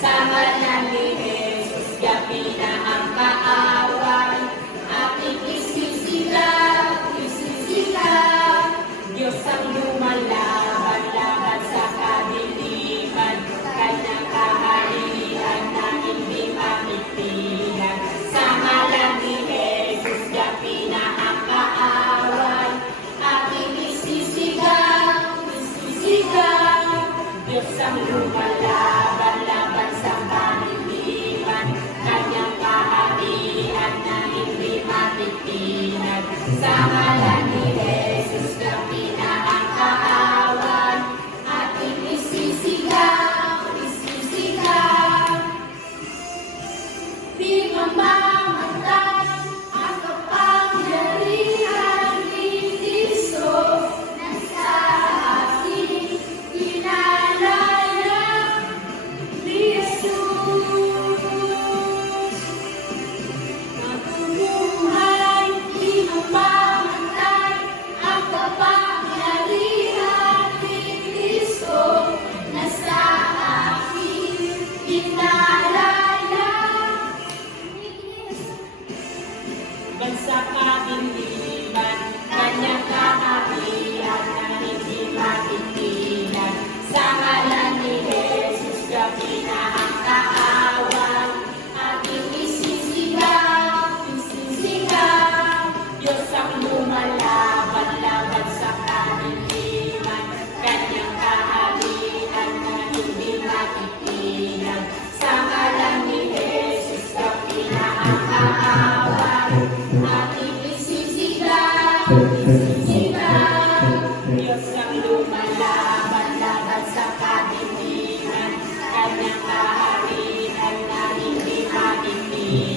Sama Sama